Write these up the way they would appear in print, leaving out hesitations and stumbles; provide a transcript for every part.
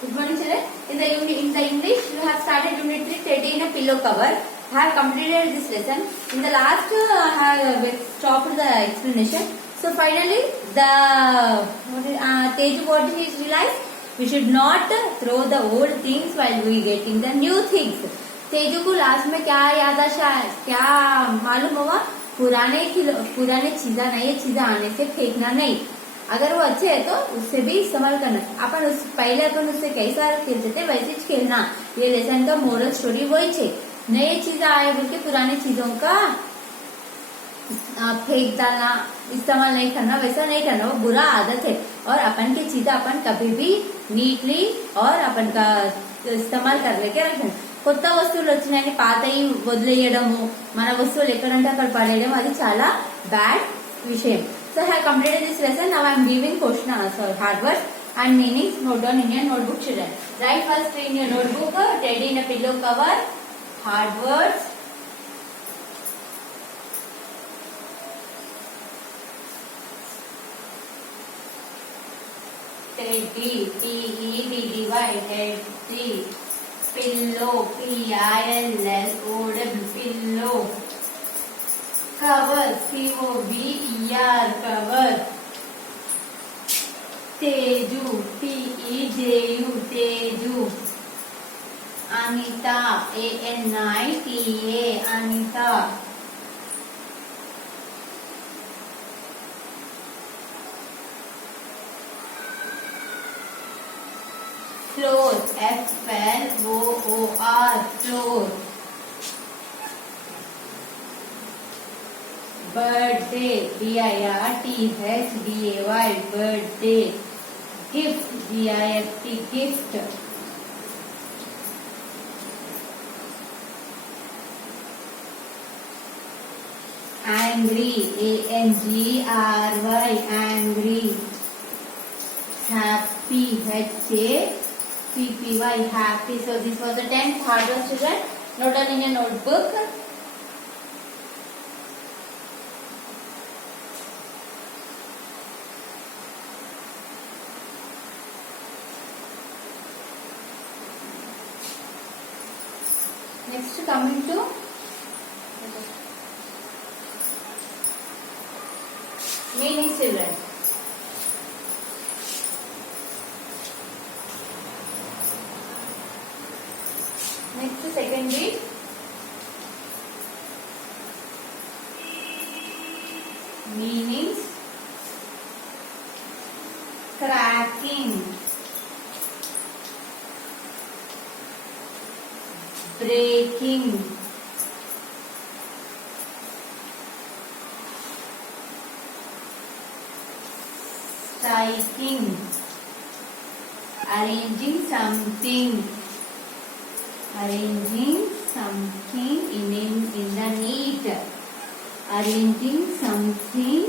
Good morning, children. In the English, you have started unit 3 Teddy in a pillow cover. I have completed this lesson. In the last, I have stopped the explanation. So finally, the Teju what he realized, we should not throw the old things while we getting the new things. Tezu को last में क्या याद आया, क्या मालूम हुआ, पुराने चीजा नई चीजें आने से फेंकना नहीं, अगर वो अच्छे है तो उससे भी इस्तेमाल करना। अपन पहले अपन उससे कैसा खेलते थे वैसे ही खेलना। ये लेसन का मोरल स्टोरी वही छे। नई चीजें आए बोल के पुरानी चीजों का फेंक डालना, इस्तेमाल नहीं करना, वैसा नहीं करना, वो बुरा आदत है। और अपन की चीजें अपन कभी भी नीटली और अपन का ఇస్తమాల్ करके రఖండి। కొత్త వస్తువులు వచ్చినాయని పాతయి వదిలేయడము, మన వస్తువులు ఎక్కడంటే అక్కడ పడేయడం అది చాలా బ్యాడ్ విషయం। So I have completed this lesson. Now I am giving question answer, hard words and meanings. Note down in your notebook, children. Write first in your notebook, Teddy in a pillow cover, hard words, Teddy, T-E-D-D-Y, Teddy, pillow, P-I-L-L-O-W, pillow, cover, C-O-V-E-R, cover, Teju, T-E-J-U, Teju, Anita, A-N-I-T-A, Anita, floor, F-L-O-O-R, floor, birthday, B-I-R-T-H-D-A-Y, birthday, gift, G-I-F-T, gift, angry, A-N-G-R-Y, angry, happy, H-A-P-P-Y, happy. So this was the 10th hard work, children. Note down in your notebook. Next, coming to meaning, children. Next, second read. Meanings. Cracking, breaking, striking, arranging something, arranging something in the neat, arranging something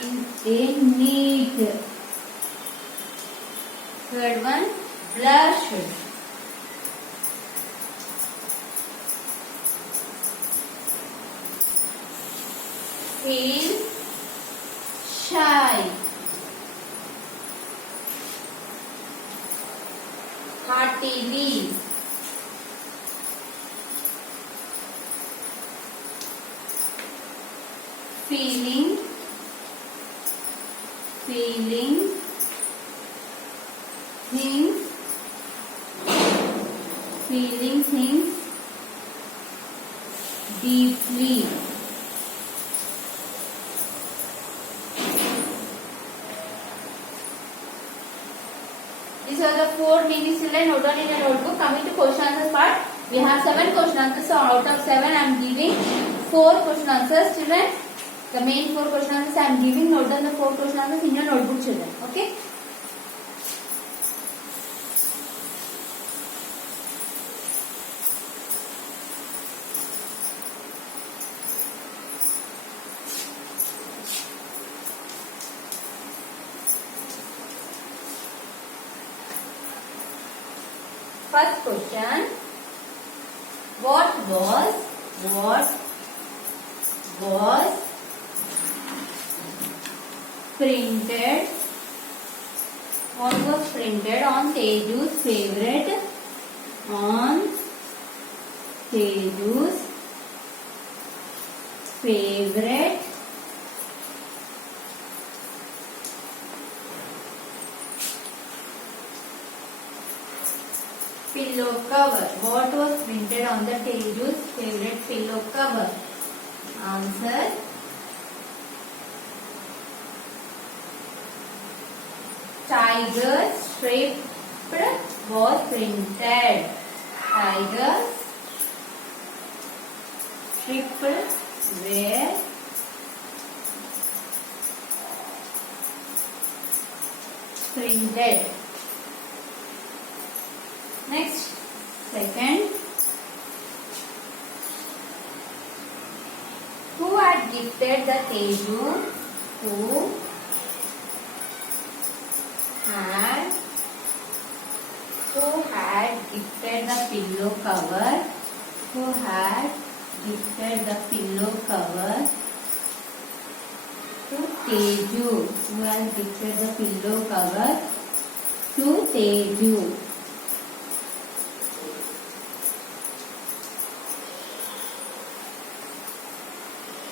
in a neat. Third one, blush, feel shy, heartily, feeling, things, feeling things deeply. These are the 4 meanings, children. Note down in your notebook. Coming to question answers part, we have 7 question answers. So out of 7, I am giving 4 question answers, children. The main 4 question answers I am giving. Note down the 4 question answers in your notebook, children. Okay. First question, what was printed What was printed on Teju's favorite? On Teju's favorite pillow cover. What was printed on the Teju's favorite pillow cover? Answer. Tiger striped was printed. Tiger striped were printed. Next, second. Who had gifted the Teju? Who had gifted the pillow cover? Who had gifted the pillow cover to Teju? Who has gifted the pillow cover to Teju?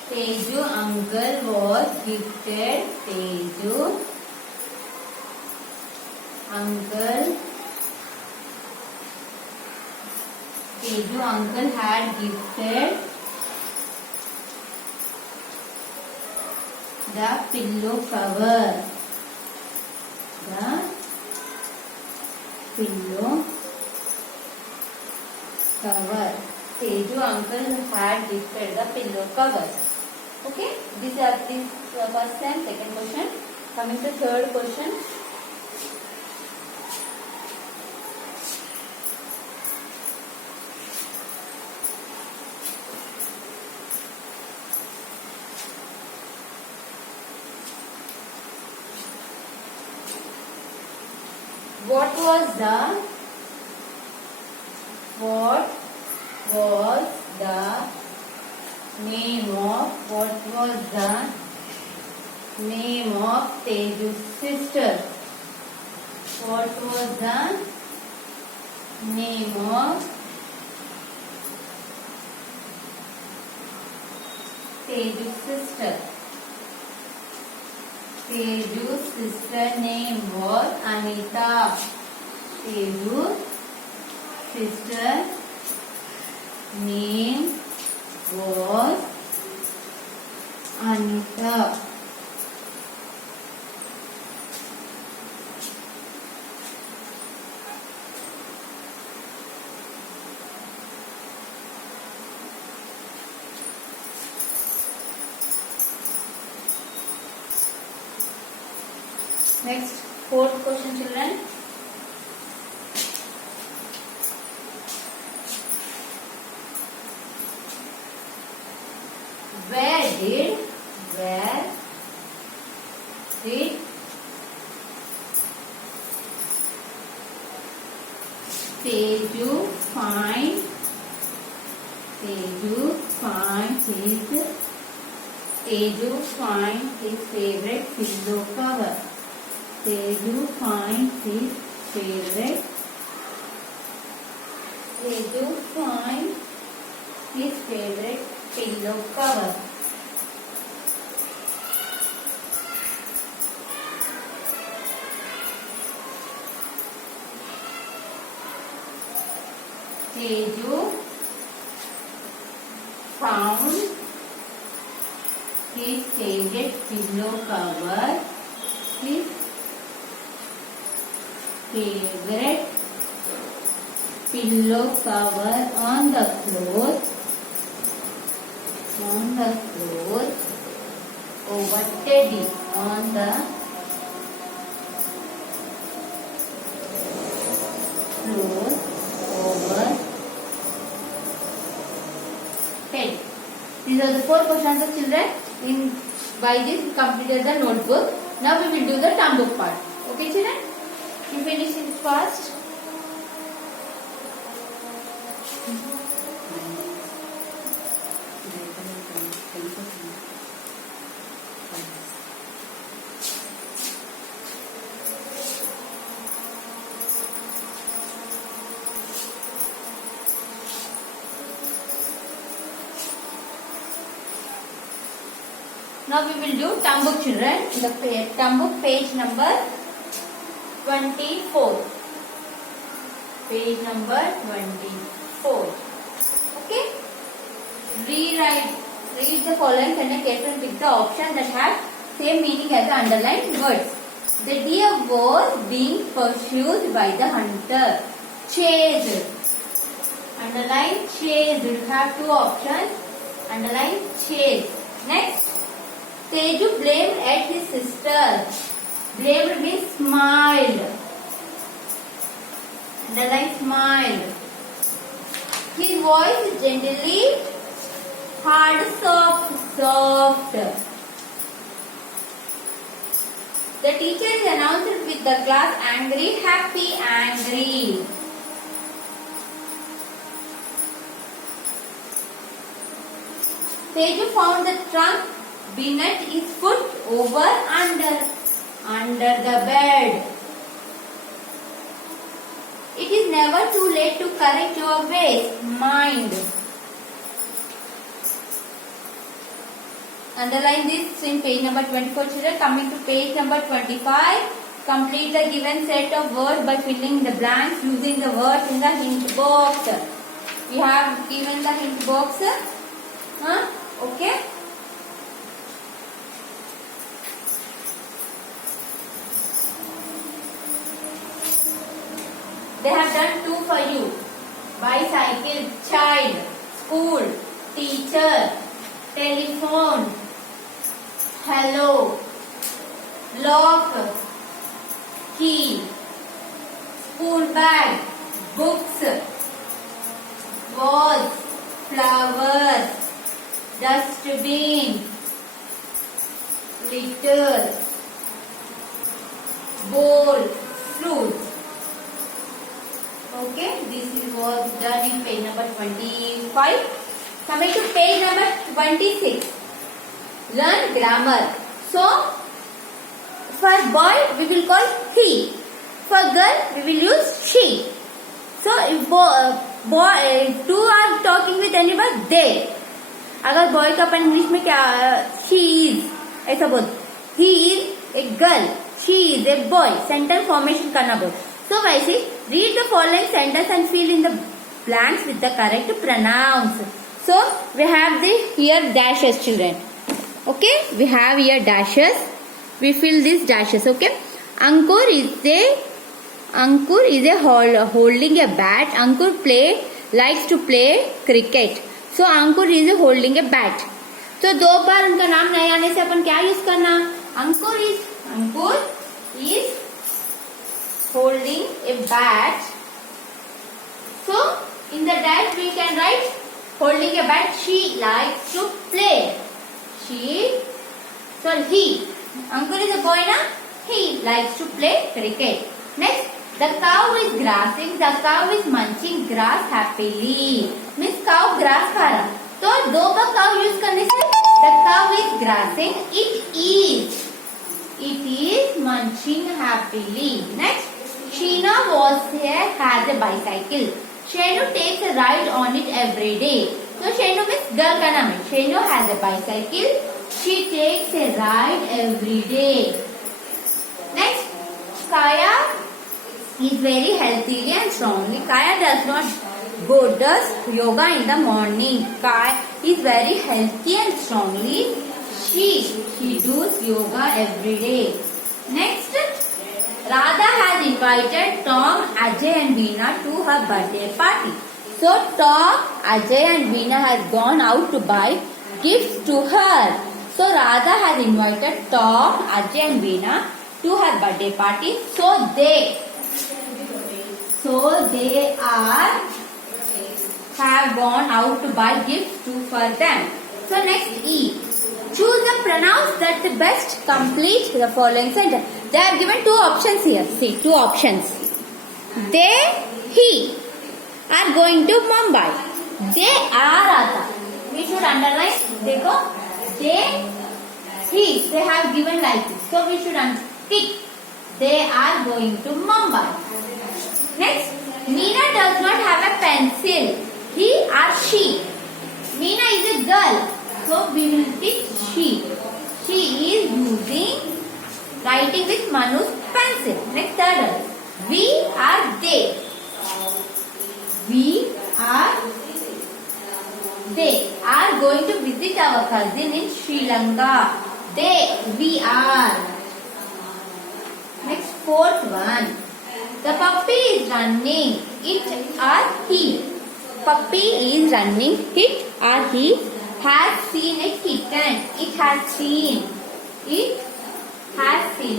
Teju uncle was gifted. Teju uncle had gifted the pillow cover. The pillow cover. Teju uncle had gifted the pillow cover. Okay, these are the first and second question. Coming to third question. What was the name of Teju's sister? What was the name of Teju's sister? Teju's sister name was Anita. Teju's sister name was Anita. Next, fourth question, children. Where did Teju find his favorite pillow cover? Teju find his favorite pillow cover. Teju found his favorite pillow cover. His favorite pillow cover on the floor. Over Teddy. On the floor over Teddy. These are the four questions of children. By this we completed the notebook. Now we will do the term book part. Okay, children? You finish it fast. Now we will do term book, children. The term book, page number 24. Page number 24. Okay. Read the following sentence carefully. Pick the option that has same meaning as the underlined words. The deer was being pursued by the hunter. Chased. Underline chased. You have two options. Underline chased. Next. Teju blamed at his sister. Blamed means smiled. Underline smiled. His voice gently hard, soft. The teacher is announced with the class angry, happy, angry. Teju found the trunk beneath his foot, over, under the bed. It is never too late to correct your ways, mind. Underline this in page number 24, children. Coming to page number 25. Complete the given set of words by filling the blanks using the words in the hint box. We have given the hint box. Okay. They have done two for you. Bicycle, child, school, teacher, telephone, hello, lock, key, school bag, books, walls, flowers, dustbin, litter, bowl, fruit. Okay, this was done in page number 25. Coming to page number 26. Learn grammar. So, for boy we will call he. For girl we will use she. So, if two are talking with anyone, they. अगर boy का अपन English में क्या she is ऐसा बोल. He is a girl. She is a boy. Sentence formation करना बोल. So, वैसे read the following sentence and fill in the blanks with the correct pronouns. So, we have here dashes, children. Okay, we have here dashes. We fill these dashes. Okay, Ankur is a holding a bat. Ankur likes to play cricket. So, Ankur is holding a bat. तो दो बार उनका नाम नहीं आने से अपन क्या use करना? Ankur is holding a bat. So, in the dash we can write holding a bat. She likes to play. He. Ankur is a boy, na? He likes to play cricket. Next, the cow is grassing. The cow is munching grass happily. Means cow grass खा रहा. तो दो बार cow use करने से the cow is grassing. It is munching happily. Next, Sheena has a bicycle. Shenu takes a ride on it every day. So Shenu means girl का नाम है. Shenu has a bicycle. She takes a ride every day. Next, Kaya is very healthily and strongly. Kaya does yoga in the morning. Kaya is very healthy and strongly. She does yoga every day. Next, Radha has invited Tom, Ajay and Veena to her birthday party. So Tom, Ajay and Veena has gone out to buy gifts to her. So Radha has invited Tom, Ajay and Veena to her birthday party. So they have gone out to buy gifts for them. So next, E. Choose the pronouns that best complete the following sentence. They are given two options here. See, two options. They, he are going to Mumbai. They are आता. We should underline. देखो, they, he. They have given like this. So we should tick. They are going to Mumbai. Next, Meena does not have a pencil. He or she. Meena is a girl. So we will tick she. She is using writing with Manu's pencil. Next third one. We are they. We are going to visit our cousin in Sri Lanka. We are. Next fourth one. The puppy is running. It or he. Puppy is running. It or he has seen a kitten. It has seen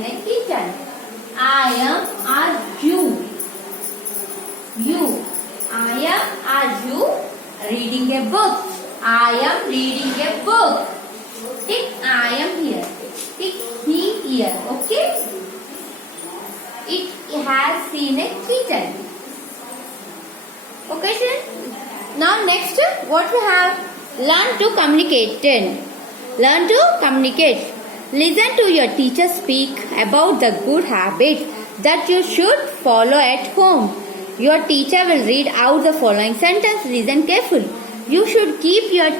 a kitten. I am or you. I am or you reading a book. I am reading a book. Tick I am here. Tick he here. Okay. It has seen a kitten. Okay, sir? Now next, what we have? Learn to communicate. Learn to communicate. Listen to your teacher speak about the good habits that you should follow at home. Your teacher will read out the following sentence. Listen carefully. You should keep your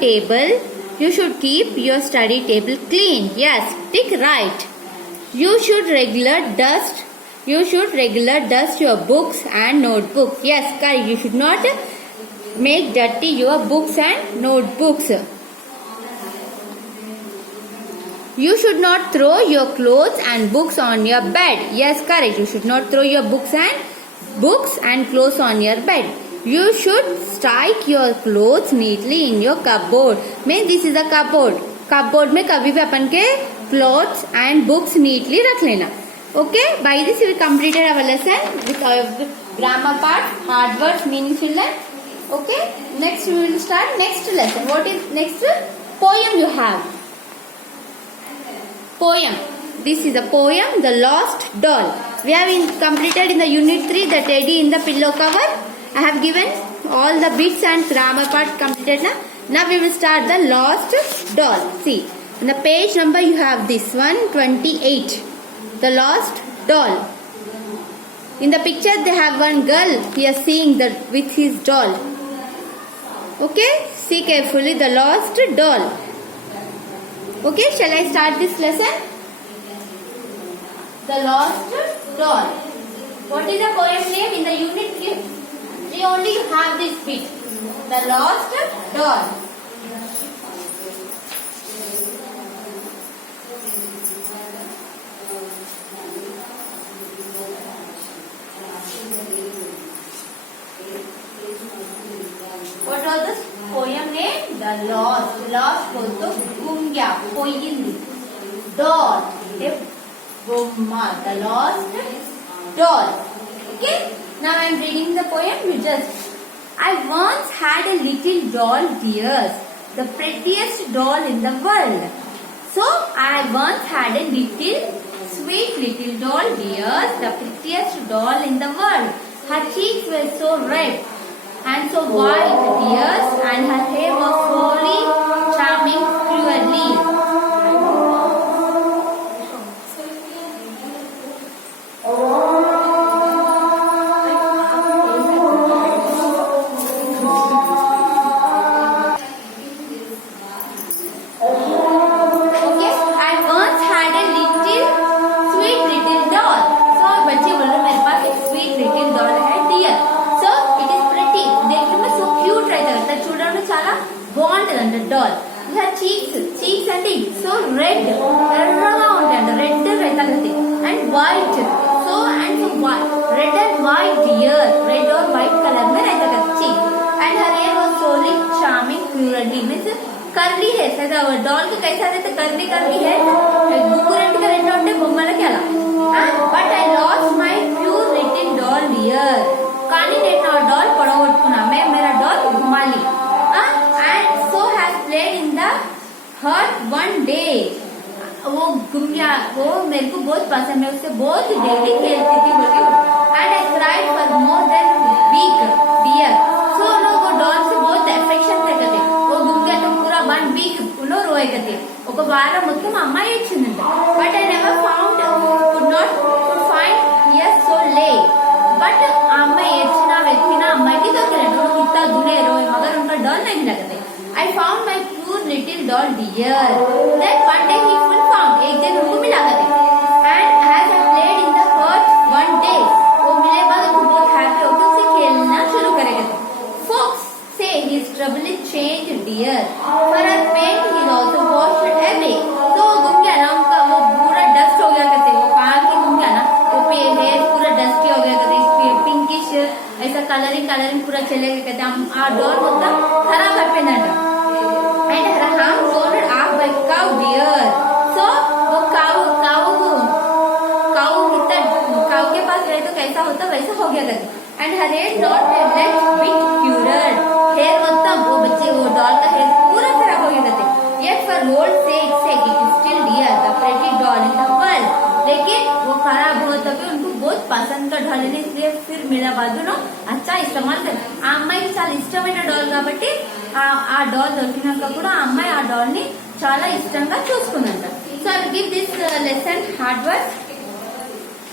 study table clean. Yes, tick right. You should regular dust your books and notebooks. Yes, correct. You should not make dirty your books and notebooks. You should not throw your clothes and books on your bed. Yes, correct. You should not throw your books and clothes on your bed. You should stack your clothes neatly in your cupboard. Means this is a cupboard. Cupboard में कभी भी अपन के clothes and books neatly रख लेना. Okay. By this we completed our lesson with our grammar part, hard words, meaning children. Okay. Next we will start next lesson. What is next? Poem you have. Poem. This is a poem, The Lost Doll. We have completed in the unit 3 the teddy in the pillow cover. I have given all the bits and grammar part completed. Now we will start the Lost Doll. See, in the page number you have this one, 28. The Lost Doll. In the picture they have one girl here seeing with his doll. Okay, see carefully the Lost Doll. Okay, shall I start this lesson? The Lost Doll. What is the poem name? In the unit 3 only you have this bit. The Lost Doll. What was the poem name? The Lost. Lost was the Gumya, Poyindi. Doll. The Lost Doll. Okay? Now I am reading the poem. I once had a little doll, dears, the prettiest doll in the world. So I once had a sweet little doll, dears, the prettiest doll in the world. Her cheeks were so red and so white, dears, and her hair was slowly charming cruelly. బాగుంటదంట doll. her cheeks అంటే so red, ఎర్రగా ఉంటాయంట, red తగ్గది and white, so white, red and white dear, red or white color में रहता है cheek, and her hair was slowly charming curly, means curly hair. ऐसा doll का कैसा रहता curly hair, गुकुरेंट का रहता ఉంటే బొమ్మలకి అలా. but I lost my pure little doll dear, కానీ నేను నా డాల్ పొడగొట్టుకున్నా, मेरा doll घुमाली, and so has played in the hut one day. वो गुमिया वो मेरे को बहुत पसंद, मैं उससे बहुत डेली खेलती थी बोली, and I cried for more than week dear. so लोग वो डॉल से बहुत अफेक्शन थे कते, वो गुमिया तो पूरा 1 week उन्हों रोए कते, ఒక వారం మొత్తం అమ్మాయి వచ్చిందంట. but I never could find here so late, but అమ్మాయి ఏడ్చినా వెతికినా అమ్మాయికి దొరకలేదు. कितना दूरे रोए मगर उनका डॉल नहीं लगते. I found my poor little doll dear. Then one day he will found. చెల్లెకైతే ఆ డోర్ మొత్తం ఖరాబ్ అయిపోయిందంట. And her arm torn off by cow dear. So वो काऊ के पास गए तो कैसा होता वैसा हो गया करके. And her hair not bit curled. Hair मतलब वो बच्चे वो डॉल का हेयर पूरा खराब हो गया करते. Yet for old sake it is still dear the pretty doll in the world. लेकिन वो खराब हो तभी उनको बहुत పసంद గా డాల్ అని इसलिए फिर मेरा बाजूनो अच्छा इस्तेमाल कर. ఆ అమ్మాయికి చాలా ఇష్టమైన డాల్ కాబట్టి ఆ డాల్ దొరికినాక కూడా ఆ అమ్మాయి ఆ డాల్ ని చాలా ఇష్టంగా చూసుకుందంట. So I give this lesson hard work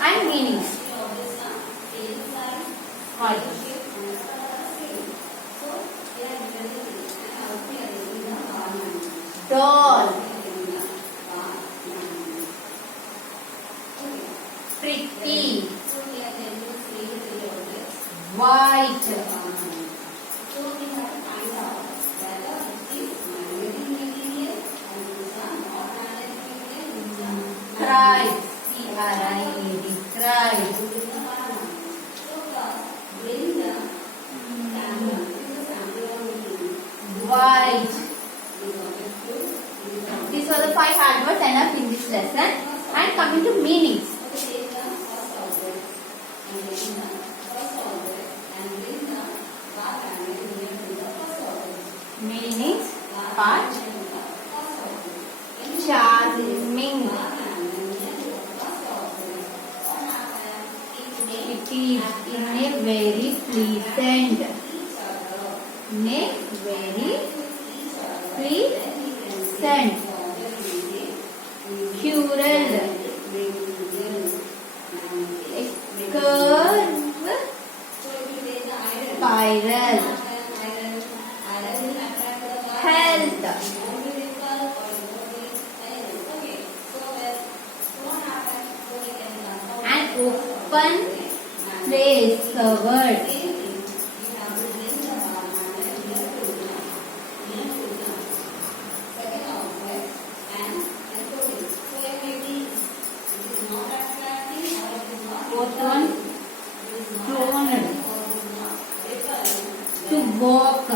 and meanings. Doll, pretty, white, cry, C-R-I-E-D, cry, white. These are the 5 hard words enough in this lesson. And coming to meanings. Meanings part. Charming. It is in a very pleasant. In a very pleasant. Curled. Curve. Spiral. Health. An open place covered. Fourth one, prone. To walk.